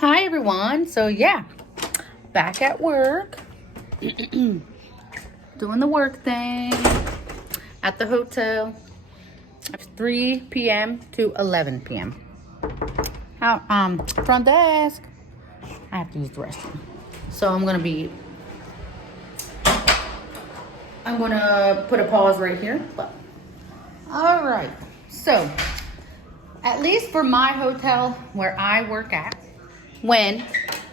Hi everyone. So yeah, back at work, doing the work thing at the hotel. It's 3 p.m. to 11 p.m. Front desk. I have to use the restroom. So I'm gonna put a pause right here. But all right. So at least for my hotel where I work at, when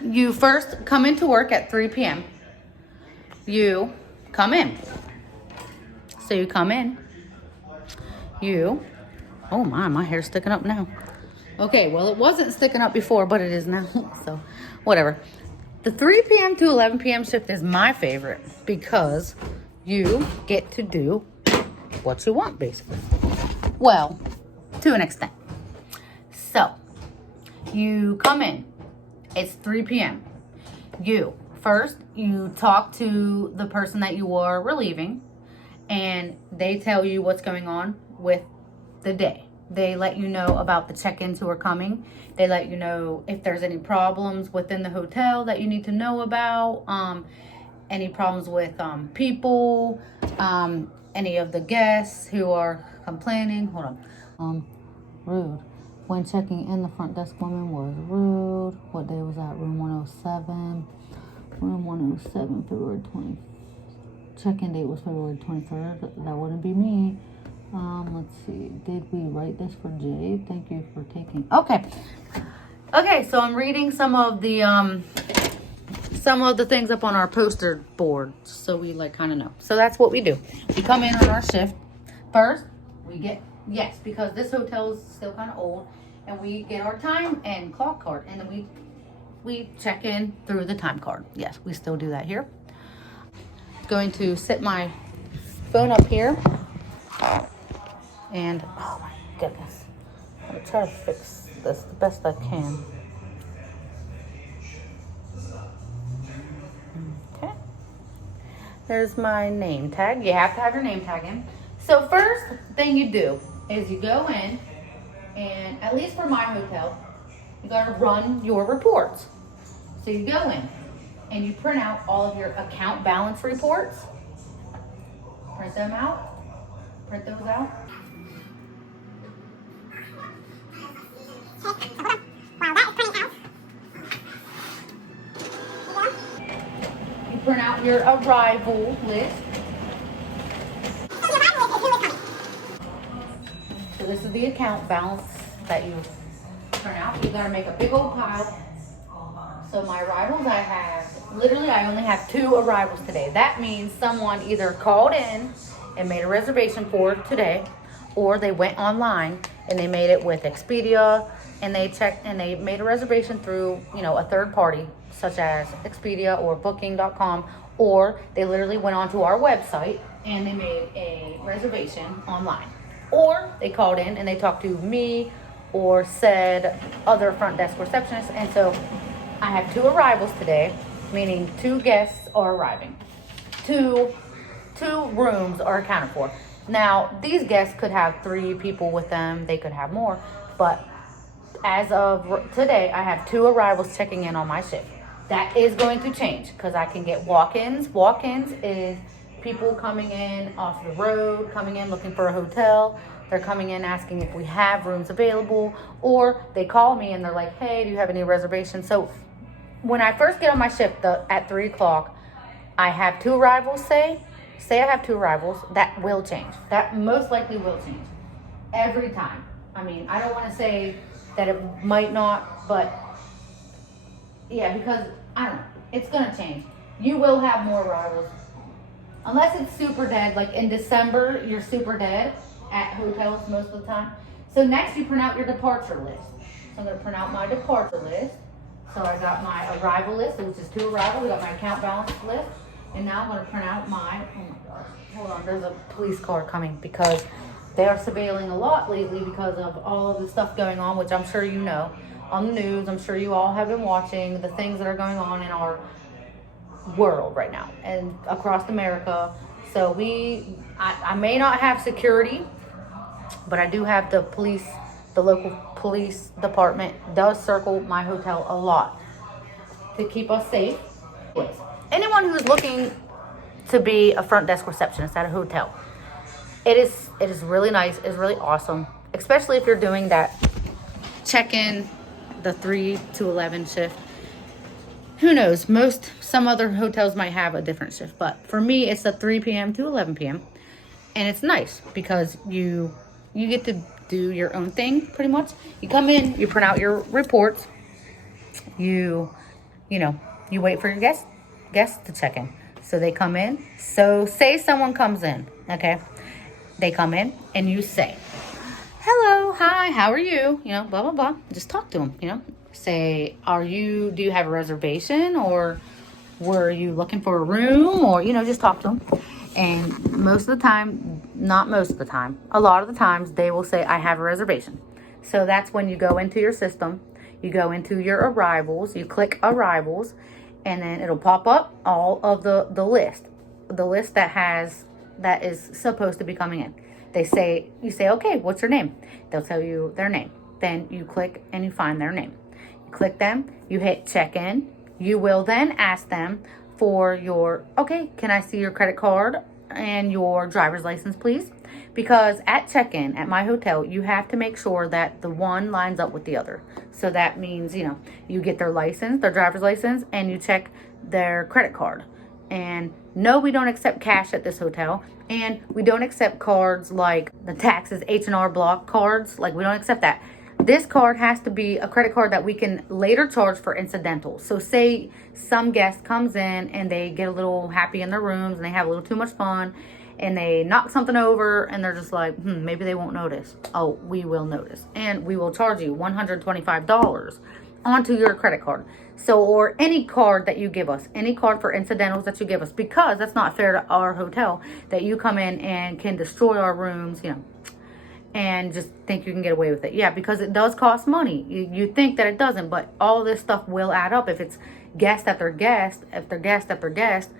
you first come into work at 3 p.m., you come in. So you come in, oh my hair's sticking up now. Okay, well, it wasn't sticking up before, but it is now, so whatever. The 3 p.m. to 11 p.m. shift is my favorite because you get to do what you want, basically. Well, to an extent. So, you come in. It's 3 p.m. First, you talk to the person that you are relieving, and they tell you what's going on with the day. They let you know about the check-ins who are coming. They let you know if there's any problems within the hotel that you need to know about, any problems with people, any of the guests who are complaining. Hold on. Rude. When checking in, the front desk woman was rude. What day was that? Room 107. Room 107, February 20th. Check-in date was February 23rd. That wouldn't be me. Let's see. Did we write this for Jade? Thank you for taking. Okay, so I'm reading some of the things up on our poster board, so we kind of know. So that's what we do. We come in on our shift. First, because this hotel is still kind of old, and we get our time and clock card, and then we check in through the time card. Yes, we still do that here. Going to sit my phone up here, and oh my goodness, I'm gonna try to fix this the best I can. Okay, there's my name tag. You have to have your name tag in. So first thing you do is you go in, and at least for my hotel, you gotta run your reports. So you go in and you print out all of your account balance reports. Print those out. You print out your arrival list. So this is the account balance that you print out. You gotta make a big old pile. So my arrivals, I only have 2 arrivals today. That means someone either called in and made a reservation for today, or they went online and they made it with Expedia, and they checked and they made a reservation through, a third party such as Expedia or Booking.com, or they literally went onto our website and they made a reservation online, or they called in and they talked to me or said other front desk receptionists. And so I have 2 arrivals today, meaning 2 guests are arriving. Two rooms are accounted for. Now, these guests could have 3 people with them. They could have more. But as of today, I have 2 arrivals checking in on my shift. That is going to change because I can get walk-ins. Walk-ins is people coming in off the road, coming in looking for a hotel. They're coming in asking if we have rooms available, or they call me and they're like, hey, do you have any reservations? So when I first get on my shift at 3 o'clock, I have 2 arrivals, say I have 2 arrivals. That will change. That most likely will change every time. I mean, I don't want to say that it might not, but yeah, because I don't know. It's going to change. You will have more arrivals. Unless it's super dead, like in December, you're super dead at hotels most of the time. So next you print out your departure list. So I'm going to print out my departure list. So I got my arrival list, which is 2 arrivals. I got my account balance list. And now I'm going to print out oh my gosh, hold on, there's a police car coming because they are surveilling a lot lately because of all of the stuff going on, which I'm sure you know on the news. I'm sure you all have been watching the things that are going on in our world right now and across America. So I may not have security, but I do have the police, the local police department does circle my hotel a lot to keep us safe. Anyone who's looking to be a front desk receptionist at a hotel, it is really nice. It's really awesome, especially if you're doing that check-in, the 3 to 11 shift. Who knows? Some other hotels might have a different shift, but for me, it's the 3 p.m. to 11 p.m. and it's nice because you get to do your own thing pretty much. You come in, you print out your reports, you wait for your guests to check in. So they come in. So say someone comes in, okay? They come in and you say, hello, hi, how are you? Blah, blah, blah. Just talk to them, Say, do you have a reservation, or were you looking for a room, or, just talk to them. And most of the time, not most of the time, a lot of the times they will say, I have a reservation. So that's when you go into your system, you go into your arrivals, you click arrivals, and then it'll pop up all of the list that is supposed to be coming in. You say, okay, what's your name? They'll tell you their name. Then you click and you find their name. You click them, you hit check in. You will then ask them for can I see your credit card and your driver's license, please? Because at check-in at my hotel, you have to make sure that the one lines up with the other. So that means, you get their license, their driver's license, and you check their credit card. And no, we don't accept cash at this hotel. And we don't accept cards like the taxes, H&R Block cards. Like, we don't accept that. This card has to be a credit card that we can later charge for incidentals. So say some guest comes in and they get a little happy in their rooms and they have a little too much fun and they knock something over and they're just like, maybe they won't notice. Oh, we will notice. And we will charge you $125 onto your credit card. So, or any card that you give us, any card for incidentals that you give us, because that's not fair to our hotel that you come in and can destroy our rooms, and just think you can get away with it. Yeah, because it does cost money. You think that it doesn't, but all this stuff will add up. If it's guest after guest, after guest after guest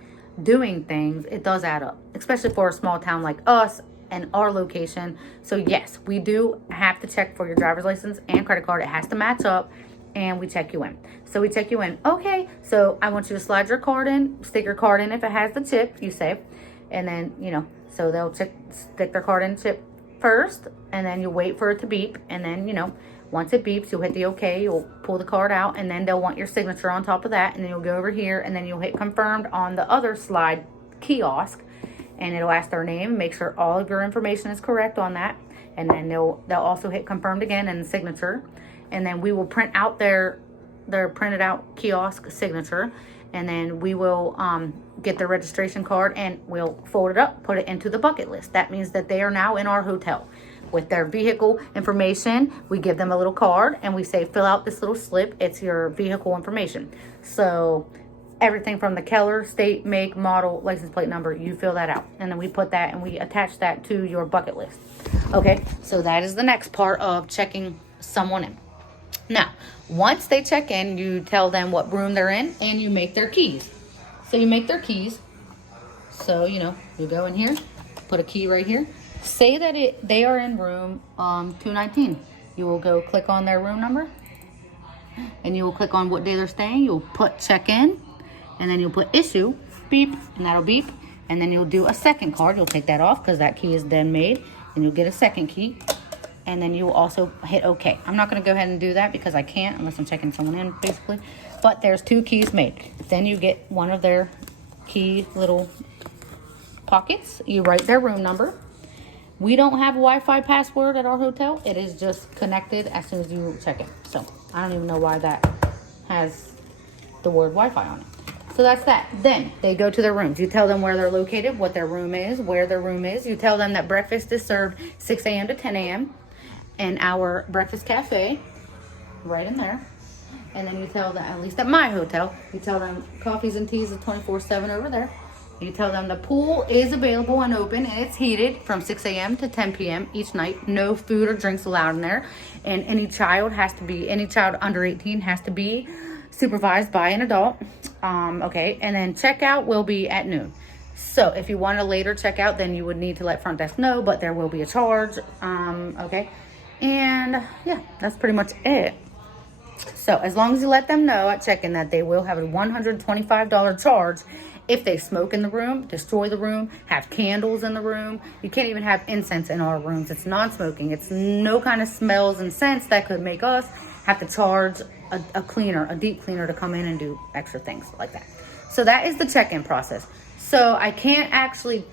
doing things, it does add up, especially for a small town like us and our location. So yes, we do have to check for your driver's license and credit card. It has to match up, and we check you in. So we check you in. Okay, so I want you to slide your card in, stick your card in if it has the chip, you say, and then, so they'll stick their card in chip first, and then you wait for it to beep, and then once it beeps, you'll hit the okay, you'll pull the card out, and then they'll want your signature on top of that, and then you'll go over here, and then you'll hit confirmed on the other slide kiosk, and it'll ask their name, make sure all of your information is correct on that, and then they'll also hit confirmed again and signature, and then we will print out their printed out kiosk signature, and then we will get their registration card and we'll fold it up, put it into the bucket list. That means that they are now in our hotel with their vehicle information. We give them a little card and we say, fill out this little slip. It's your vehicle information. So everything from the Keller, state, make, model, license plate number, you fill that out. And then we put that and we attach that to your bucket list. Okay, so that is the next part of checking someone in. Now, once they check in, you tell them what room they're in and you make their keys. So you make their keys. So, you go in here, put a key right here. Say that they are in room 219. You will go click on their room number and you will click on what day they're staying. You'll put check in and then you'll put issue, beep, and that'll beep. And then you'll do a second card. You'll take that off because that key is then made, and you'll get a second key. And then you will also hit OK. I'm not going to go ahead and do that because I can't unless I'm checking someone in, basically. But there's 2 keys made. Then you get one of their key little pockets. You write their room number. We don't have a Wi-Fi password at our hotel. It is just connected as soon as you check in. So I don't even know why that has the word Wi-Fi on it. So that's that. Then they go to their rooms. You tell them where they're located, what their room is, where their room is. You tell them that breakfast is served 6 a.m. to 10 a.m. in our breakfast cafe right in there. And then you tell them, at least at my hotel, you tell them coffees and teas are 24/7 over there. You tell them the pool is available and open and it's heated from 6 a.m. to 10 p.m. each night. No food or drinks allowed in there. And any child under 18 has to be supervised by an adult. Okay, and then checkout will be at noon. So if you want a later checkout, then you would need to let front desk know, but there will be a charge. Okay. And yeah, that's pretty much it. So as long as you let them know at check-in that they will have a $125 charge if they smoke in the room, destroy the room, have candles in the room. You can't even have incense in our rooms. It's non-smoking. It's no kind of smells and scents that could make us have to charge a cleaner, a deep cleaner, to come in and do extra things like that. So that is the check-in process. So I can't actually,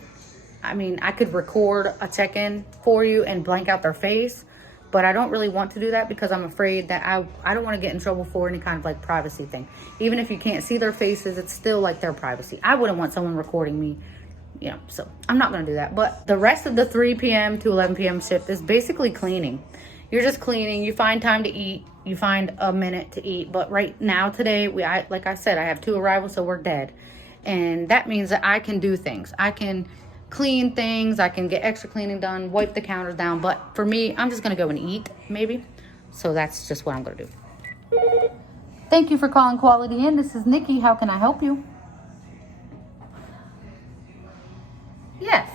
I mean, I could record a check-in for you and blank out their face, but I don't really want to do that because I'm afraid that I don't want to get in trouble for any kind of like privacy thing. Even if you can't see their faces, it's still like their privacy. I wouldn't want someone recording me, you know, so I'm not going to do that. But the rest of the 3 p.m. to 11 p.m. shift is basically cleaning. You're just cleaning. You find time to eat. You find a minute to eat. But right now, today, like I said, I have 2 arrivals, so we're dead. And that means that I can do things. I can clean things. I can get extra cleaning done, wipe the counters down. But for me, I'm just going to go and eat, maybe. So that's just what I'm going to do. Thank you for calling Quality Inn. This is Nikki. How can I help you? Yes.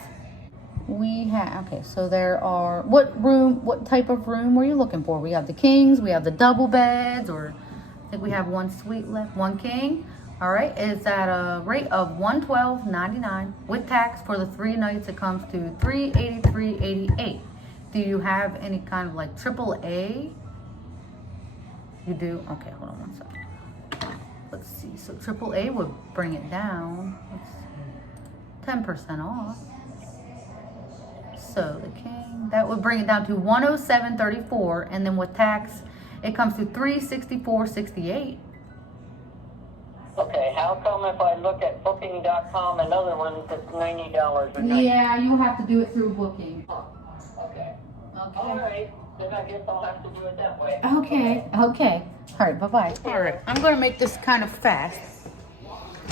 We have, okay, so there are, what type of room were you looking for? We have the kings, we have the double beds, or I think we have 1 suite left, 1 king. All right, it's at a rate of $112.99 with tax. For the 3 nights, it comes to $383.88. Do you have any kind of like AAA? You do? Okay, hold on 1 second. Let's see. So AAA would bring it down. Let's see, 10% off. So the king, that would bring it down to $107.34, and then with tax, it comes to $364.68. Okay, how come if I look at booking.com and other ones, it's $90 a night? Yeah, you'll have to do it through booking. Oh, okay. Okay. All right, then I guess I'll have to do it that way. Okay. All right, bye-bye. All right, I'm going to make this kind of fast.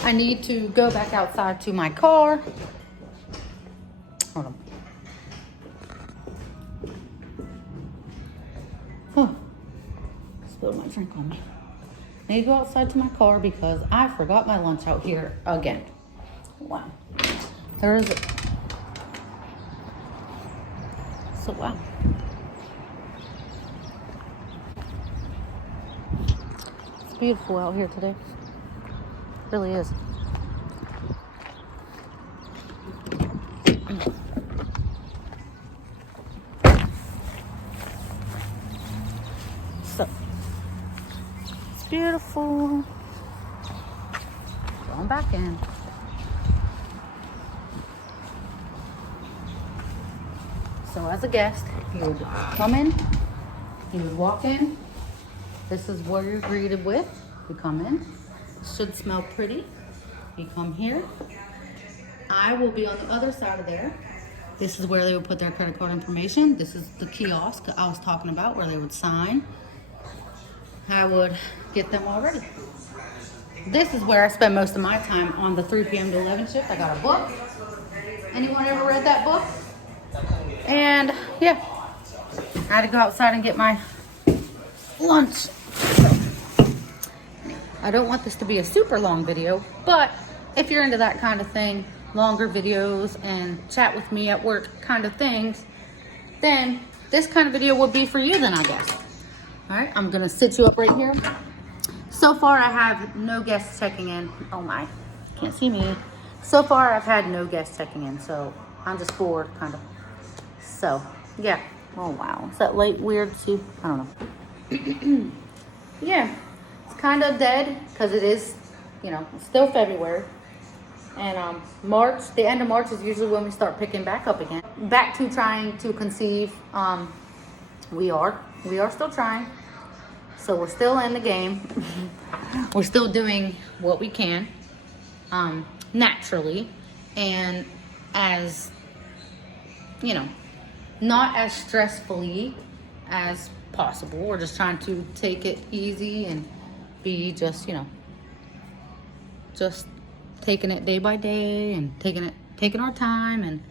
I need to go back outside to my car. Hold on. Spilled my drink on me. I need to go outside to my car because I forgot my lunch out here again. Wow. There is. So wow. It's beautiful out here today. It really is. So it's beautiful. Going back in. So as a guest, you would come in, you would walk in. This is where you're greeted with. You come in. Should smell pretty. You come here. I will be on the other side of there. This is where they would put their credit card information. This is the kiosk I was talking about where they would sign. I would get them all ready. This is where I spend most of my time on the 3 p.m. to 11 shift. I got a book. Anyone ever read that book? And yeah, I had to go outside and get my lunch. So, I don't want this to be a super long video, but if you're into that kind of thing, longer videos and chat with me at work kind of things, then this kind of video would be for you then, I guess. All right, I'm gonna sit you up right here. So far, I have no guests checking in. Oh my, can't see me. So far, I've had no guests checking in, so I'm just bored, kind of. So, yeah. Oh wow, is that light weird? See, I don't know. Yeah, it's kind of dead because it is, you know, it's still February. And March, the end of March is usually when we start picking back up again. Back to trying to conceive. We are still trying. So we're still in the game. We're still doing what we can, naturally, and as, you know, not as stressfully as possible. We're just trying to take it easy and be just, you know, just taking it day by day and taking our time, and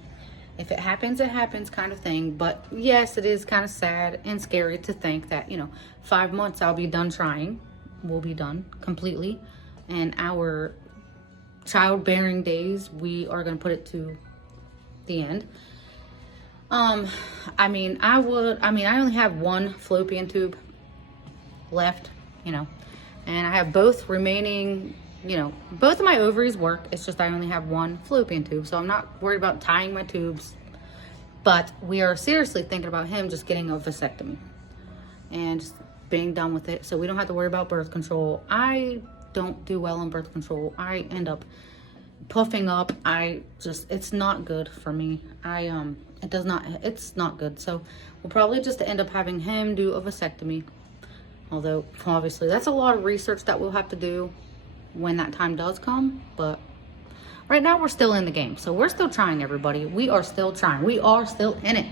if it happens, it happens kind of thing. But yes, it is kind of sad and scary to think that, you know, 5 months I'll be done trying. We'll be done completely. And our childbearing days, we are going to put it to the end. I mean, I only have one fallopian tube left, you know, and I have both remaining, you know, both of my ovaries work. It's just I only have one fallopian tube, so I'm not worried about tying my tubes. But we are seriously thinking about him just getting a vasectomy and just being done with it, so we don't have to worry about birth control. I don't do well on birth control. I end up puffing up. It's not good for me. It's not good. So we'll probably just end up having him do a vasectomy. Although obviously that's a lot of research that we'll have to do when that time does come. But right now we're still in the game. So we're still trying, everybody. We are still trying. We are still in it.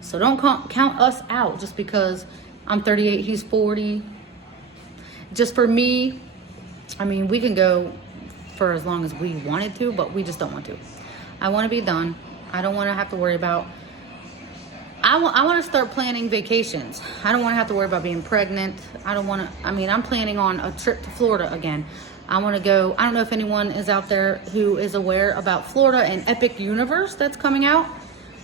So don't count us out just because I'm 38, he's 40. Just for me, I mean, we can go for as long as we wanted to, but we just don't want to. I want to be done. I don't want to have to worry about, I want to start planning vacations. I don't want to have to worry about being pregnant. I'm planning on a trip to Florida again. I want to go. I don't know if anyone is out there who is aware about Florida and Epic Universe that's coming out.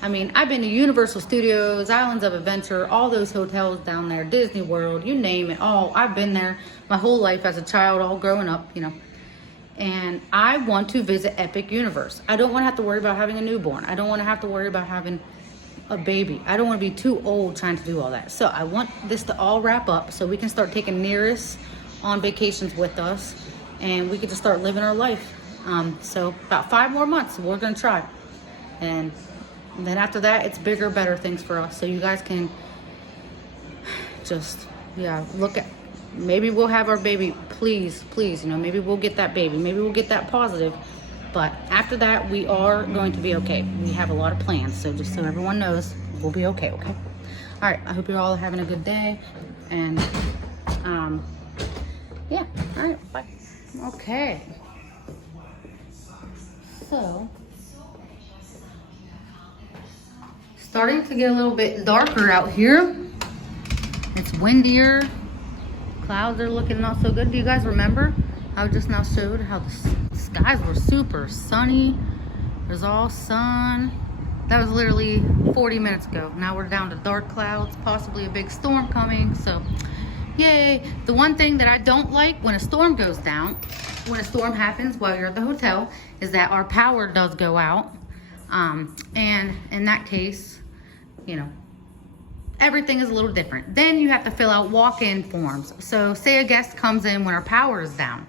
I mean, I've been to Universal Studios, Islands of Adventure, all those hotels down there, Disney World, you name it, all. I've been there my whole life as a child, all growing up, you know. And I want to visit Epic Universe. I don't want to have to worry about having a newborn. I don't want to have to worry about having a baby. I don't want to be too old trying to do all that. So I want this to all wrap up so we can start taking Nearest on vacations with us, and we can just start living our life. So about 5 more months, we're going to try. And then after that, it's bigger, better things for us. So you guys can just, look at, maybe we'll have our baby, please, you know, maybe we'll get that baby. Maybe we'll get that positive. But after that, we are going to be okay. We have a lot of plans. So just so everyone knows, we'll be okay, okay? All right, I hope you're all having a good day. And, yeah, all right, bye. Okay. So, starting to get a little bit darker out here. It's windier. Clouds are looking not so good. Do you guys remember? I just now showed how the skies were super sunny. There's all sun. That was literally 40 minutes ago. Now we're down to dark clouds, possibly a big storm coming. So, yay. The one thing that I don't like when a storm goes down, when a storm happens while you're at the hotel, is that our power does go out. And in that case, you know, everything is a little different. Then you have to fill out walk-in forms. So say a guest comes in when our power is down.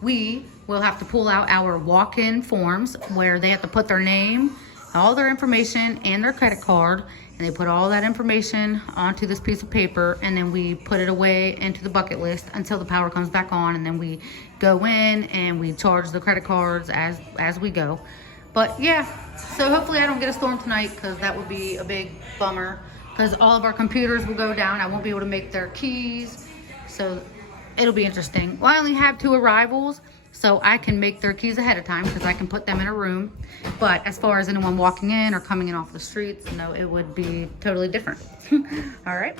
We will have to pull out our walk-in forms where they have to put their name, all their information, and their credit card. And they put all that information onto this piece of paper, and then we put it away into the bucket list until the power comes back on. And then we go in and we charge the credit cards as we go. But yeah, so hopefully I don't get a storm tonight, because that would be a big bummer, because all of our computers will go down. I won't be able to make their keys. So it'll be interesting. Well, I only have 2 arrivals, so I can make their keys ahead of time because I can put them in a room. But as far as anyone walking in or coming in off the streets, no, it would be totally different. All right.